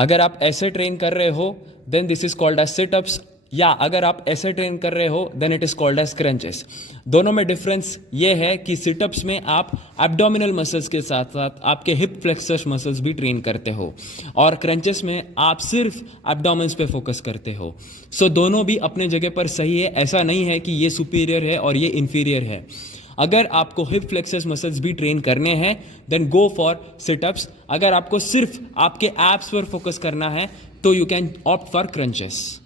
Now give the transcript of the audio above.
अगर आप ऐसे ट्रेन कर रहे हो then this is called as situps, या अगर आप ऐसे ट्रेन कर रहे हो then it is called as crunches. दोनों में डिफरेंस ये है कि सिटअप्स में आप एब्डोमिनल मसल्स के साथ साथ आपके हिप फ्लेक्सस मसल्स भी ट्रेन करते हो, और क्रंचेस में आप सिर्फ एब्डोमेन्स पे फोकस करते हो। सो दोनों भी अपने जगह पर सही है, ऐसा नहीं है कि ये सुपीरियर है और ये इन्फीरियर है। अगर आपको हिप फ्लेक्सस मसल्स भी ट्रेन करने हैं देन गो फॉर सिटअप्स। अगर आपको सिर्फ आपके एब्स पर फोकस करना है तो you can opt for crunches.